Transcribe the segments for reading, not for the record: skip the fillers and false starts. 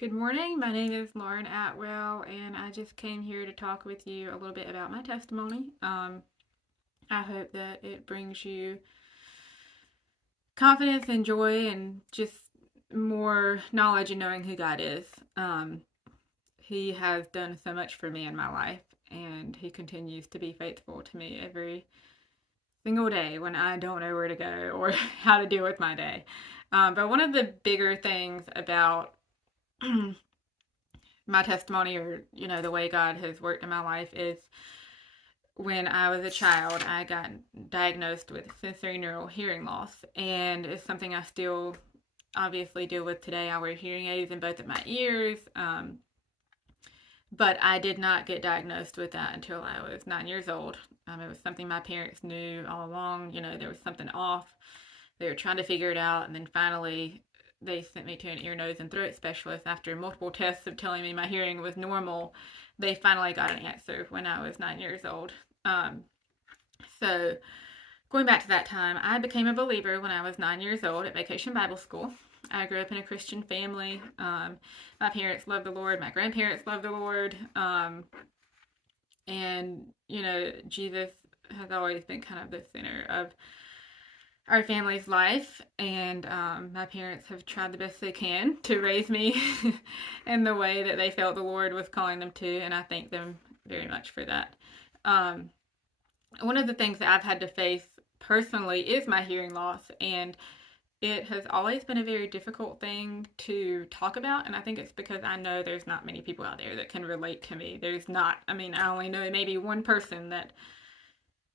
Good morning. My name is Lauren Atwell, and I just came here to talk with you a little bit about my testimony. I hope that it brings you confidence and joy and just more knowledge in knowing who God is. He has done so much for me in my life, and He continues to be faithful to me every single day when I don't know where to go or how to deal with my day. But one of the bigger things about my testimony or the way God has worked in my life is when I was a child I got diagnosed with sensorineural hearing loss, and it's something I still obviously deal with today. I wear hearing aids in both of my ears, but I did not get diagnosed with that until I was 9 years old. It was something my parents knew all along. There was something off. They were trying to figure it out, and then finally they sent me to an ear, nose, and throat specialist after multiple tests of telling me my hearing was normal. They finally got an answer when I was 9 years old. So going back to that time, I became a believer when I was 9 years old at Vacation Bible School. I grew up in a Christian family. My parents loved the Lord. My grandparents loved the Lord. And, Jesus has always been kind of the center of our family's life, and my parents have tried the best they can to raise me in the way that they felt the Lord was calling them to, and I thank them very much for that. One of the things that I've had to face personally is my hearing loss, and it has always been a very difficult thing to talk about, and I think it's because I know there's not many people out there that can relate to me. I only know maybe one person that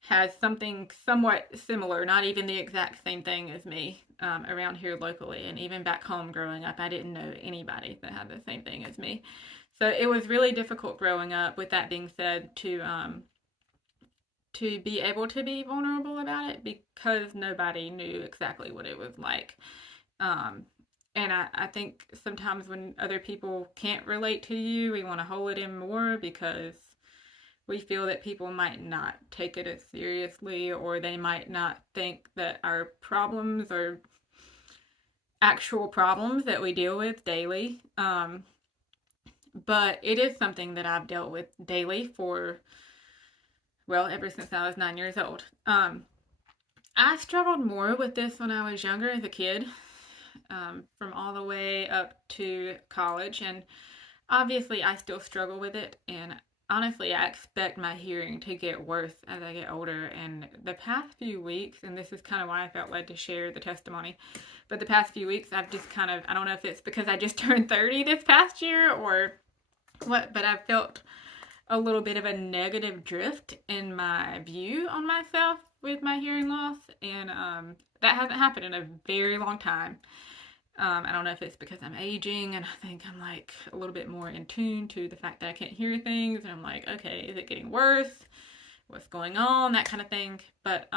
has something somewhat similar, not even the exact same thing as me, around here locally. And even back home growing up, I didn't know anybody that had the same thing as me. So it was really difficult growing up. With that being said, to be able to be vulnerable about it, because nobody knew exactly what it was like. And I think sometimes when other people can't relate to you, we want to hold it in more because we feel that people might not take it as seriously, or they might not think that our problems are actual problems that we deal with daily. But it is something that I've dealt with daily for, well, ever since I was 9 years old. I struggled more with this when I was younger as a kid, from all the way up to college. And obviously, I still struggle with it. And honestly, I expect my hearing to get worse as I get older. And the past few weeks, and this is kind of why I felt led to share the testimony, but the past few weeks, I've just I don't know if it's because I just turned 30 this past year or what, but I've felt a little bit of a negative drift in my view on myself with my hearing loss. And that hasn't happened in a very long time. I don't know if it's because I'm aging and I think I'm like a little bit more in tune to the fact that I can't hear things, and I'm like, okay, is it getting worse? What's going on? That kind of thing. But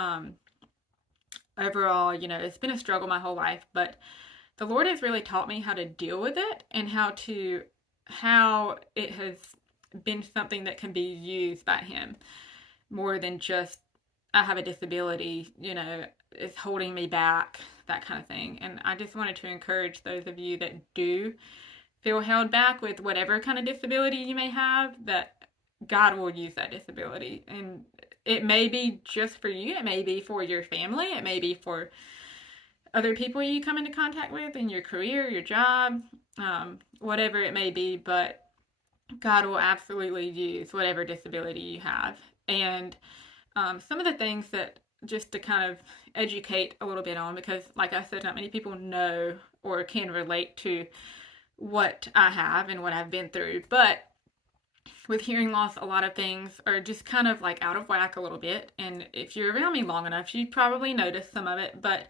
overall, it's been a struggle my whole life, but the Lord has really taught me how to deal with it and how it has been something that can be used by Him more than just I have a disability, it's holding me back, that kind of thing. And I just wanted to encourage those of you that do feel held back with whatever kind of disability you may have, that God will use that disability. And it may be just for you, it may be for your family, it may be for other people you come into contact with in your career, your job, whatever it may be, but God will absolutely use whatever disability you have. And some of the things that, just to kind of educate a little bit on, because like I said, not many people know or can relate to what I have and what I've been through. But with hearing loss, a lot of things are just kind of like out of whack a little bit. And if you're around me long enough, you probably notice some of it. But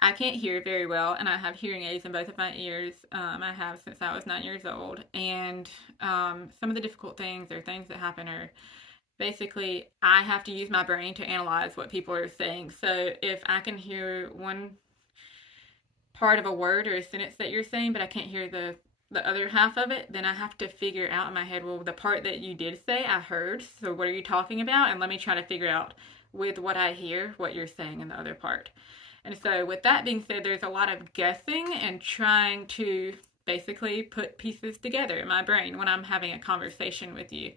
I can't hear very well, and I have hearing aids in both of my ears. I have since I was 9 years old. And some of the difficult things or things that happen are basically I have to use my brain to analyze what people are saying. So if I can hear one part of a word or a sentence that you're saying, but I can't hear the other half of it, then I have to figure out in my head, well, the part that you did say, I heard. So what are you talking about? And let me try to figure out with what I hear, what you're saying in the other part. And so with that being said, there's a lot of guessing and trying to basically put pieces together in my brain when I'm having a conversation with you.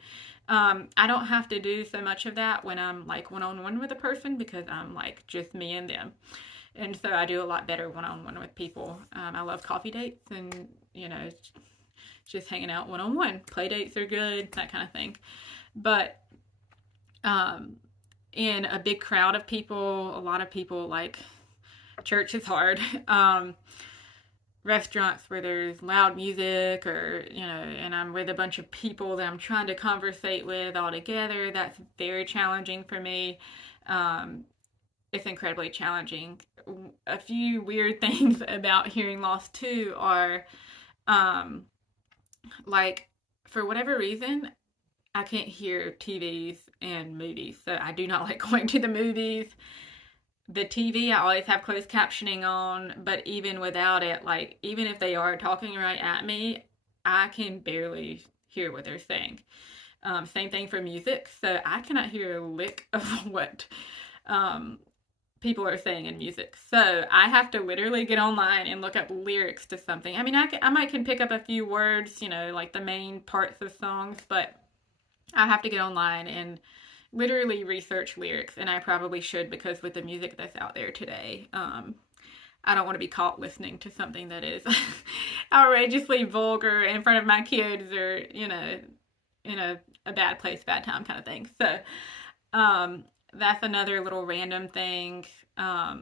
I don't have to do so much of that when I'm like one-on-one with a person because I'm like just me and them. And so I do a lot better one-on-one with people. I love coffee dates and, just hanging out one-on-one. Play dates are good, that kind of thing. But in a big crowd of people, a lot of people, like, church is hard. Restaurants where there's loud music or, and I'm with a bunch of people that I'm trying to conversate with all together, that's very challenging for me. It's incredibly challenging. A few weird things about hearing loss too are, like, for whatever reason, I can't hear TVs and movies. So I do not like going to the movies. The TV, I always have closed captioning on, but even without it, like, even if they are talking right at me, I can barely hear what they're saying. Same thing for music. So I cannot hear a lick of what people are saying in music. So I have to literally get online and look up lyrics to something. I mean, I might can pick up a few words, like the main parts of songs, but I have to get online and literally research lyrics, and I probably should because with the music that's out there today, I don't want to be caught listening to something that is outrageously vulgar in front of my kids or, in a bad place, bad time kind of thing. So that's another little random thing. I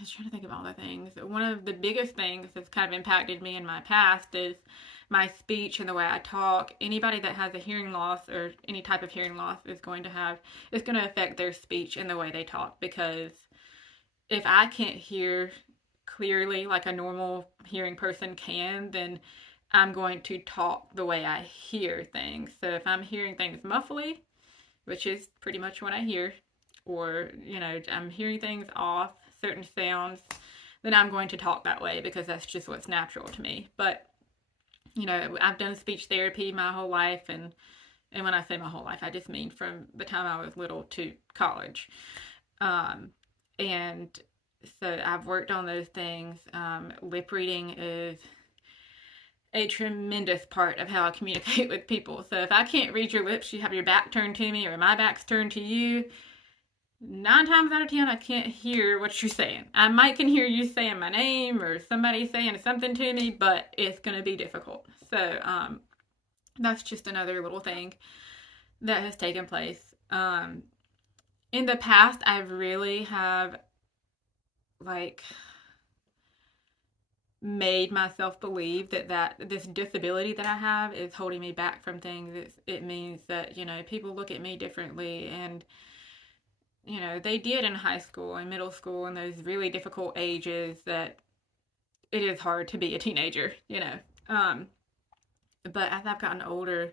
was trying to think of all the things. One of the biggest things that's kind of impacted me in my past is my speech and the way I talk. Anybody that has a hearing loss or any type of hearing loss is going to affect their speech and the way they talk, because if I can't hear clearly like a normal hearing person can, then I'm going to talk the way I hear things. So if I'm hearing things muffly, which is pretty much what I hear, or, I'm hearing things off, certain sounds, then I'm going to talk that way because that's just what's natural to me. But I've done speech therapy my whole life, and when I say my whole life, I just mean from the time I was little to college. And so I've worked on those things. Lip reading is a tremendous part of how I communicate with people. So if I can't read your lips, you have your back turned to me or my back's turned to you, 9 times out of 10, I can't hear what you're saying. I might can hear you saying my name or somebody saying something to me, but it's going to be difficult. So that's just another little thing that has taken place. In the past, I really have, like, made myself believe that this disability that I have is holding me back from things. It means that, people look at me differently, and they did in high school and middle school and those really difficult ages that it is hard to be a teenager, But as I've gotten older,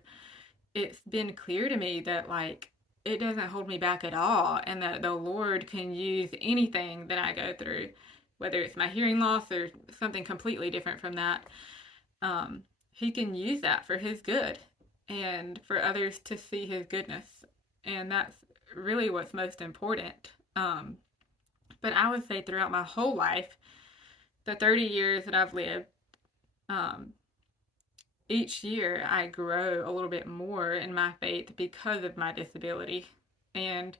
it's been clear to me that, like, it doesn't hold me back at all, and that the Lord can use anything that I go through, whether it's my hearing loss or something completely different from that. He can use that for His good and for others to see His goodness. And that's really what's most important. But I would say throughout my whole life, the 30 years that I've lived, each year I grow a little bit more in my faith because of my disability. And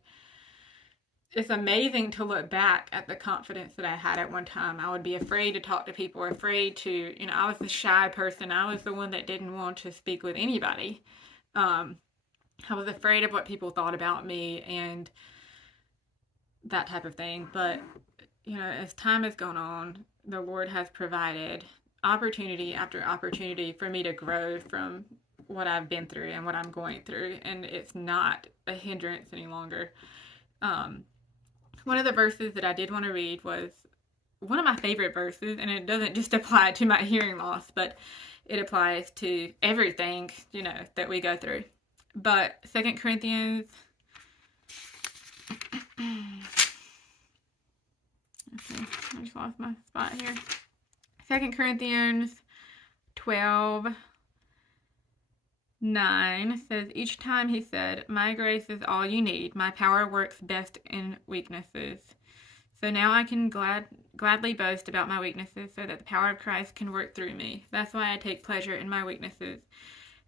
it's amazing to look back at the confidence that I had at one time. I would be afraid to talk to people, afraid to, I was the shy person. I was the one that didn't want to speak with anybody. I was afraid of what people thought about me and that type of thing. But, as time has gone on, the Lord has provided opportunity after opportunity for me to grow from what I've been through and what I'm going through. And it's not a hindrance any longer. One of the verses that I did want to read was one of my favorite verses, and it doesn't just apply to my hearing loss, but it applies to everything, that we go through. But 2 Corinthians, I just lost my spot here. 2 Corinthians 12:9 says, each time he said, my grace is all you need. My power works best in weaknesses. So now I can gladly boast about my weaknesses so that the power of Christ can work through me. That's why I take pleasure in my weaknesses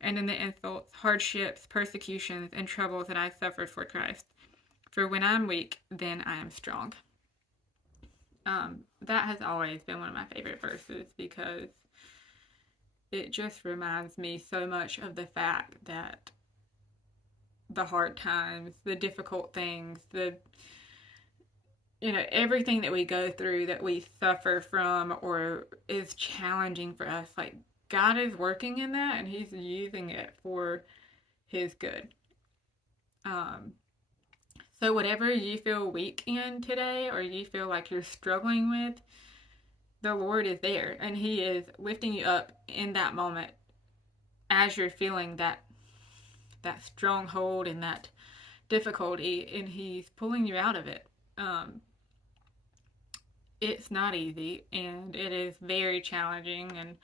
and in the insults, hardships, persecutions, and troubles that I suffered for Christ. For when I'm weak, then I am strong. That has always been one of my favorite verses because it just reminds me so much of the fact that the hard times, the difficult things, everything that we go through that we suffer from or is challenging for us, like God is working in that and He's using it for His good. So whatever you feel weak in today or you feel like you're struggling with, the Lord is there and He is lifting you up in that moment as you're feeling that stronghold and that difficulty, and He's pulling you out of it. It's not easy and it is very challenging, and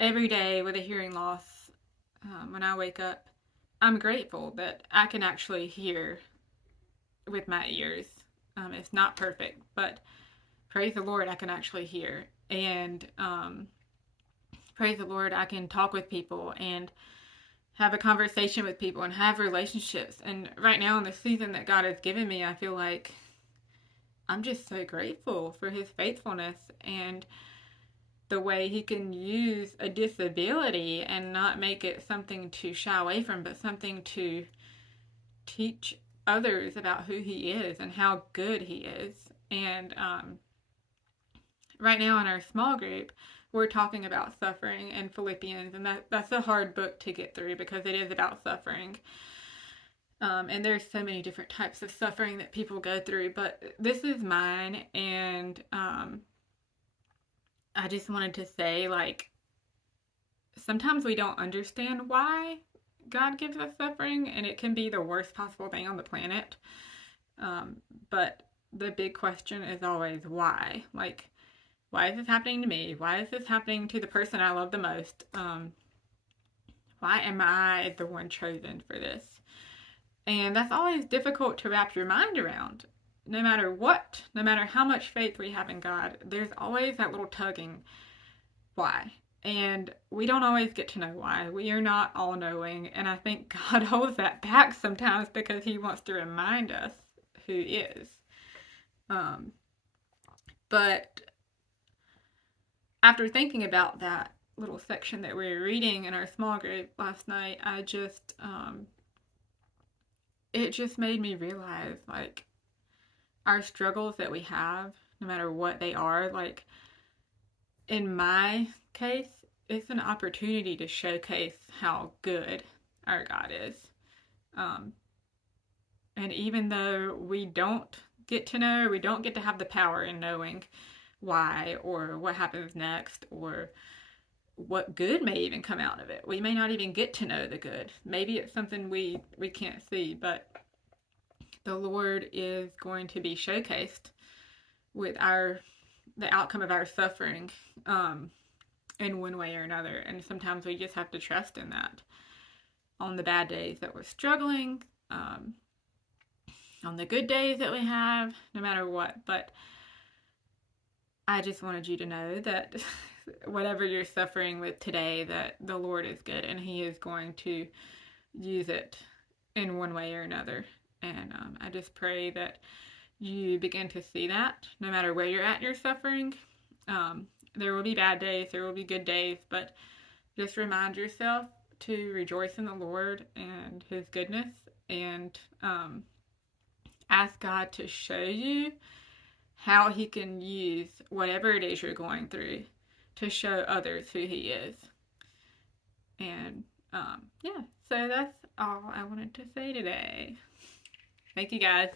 every day with a hearing loss, when I wake up, I'm grateful that I can actually hear with my ears. It's not perfect, but praise the Lord, I can actually hear. And praise the Lord, I can talk with people and have a conversation with people and have relationships. And right now in the season that God has given me, I feel like I'm just so grateful for His faithfulness and the way He can use a disability and not make it something to shy away from, but something to teach others about who He is and how good He is. And right now in our small group, we're talking about suffering in Philippians, and that's a hard book to get through because it is about suffering. And there's so many different types of suffering that people go through, but this is mine, and I just wanted to say, like, sometimes we don't understand why God gives us suffering, and it can be the worst possible thing on the planet. But the big question is always why? Like, why is this happening to me? Why is this happening to the person I love the most? Why am I the one chosen for this? And that's always difficult to wrap your mind around. No matter what, no matter how much faith we have in God, there's always that little tugging. Why? And we don't always get to know why. We are not all-knowing, and I think God holds that back sometimes because He wants to remind us who He is. But after thinking about that little section that we were reading in our small group last night, I just, it just made me realize, like, our struggles that we have, no matter what they are, like, in my case, it's an opportunity to showcase how good our God is. And even though we don't get to know, we don't get to have the power in knowing why or what happens next or what good may even come out of it. We may not even get to know the good. Maybe it's something we can't see, but the Lord is going to be showcased with the outcome of our suffering in one way or another. And sometimes we just have to trust in that. On the bad days that we're struggling, on the good days that we have, no matter what. But I just wanted you to know that whatever you're suffering with today, that the Lord is good and He is going to use it in one way or another. And I just pray that you begin to see that no matter where you're at in your suffering. There will be bad days, there will be good days, but just remind yourself to rejoice in the Lord and His goodness, and ask God to show you how He can use whatever it is you're going through to show others who He is. And yeah, so that's all I wanted to say today. Thank you guys.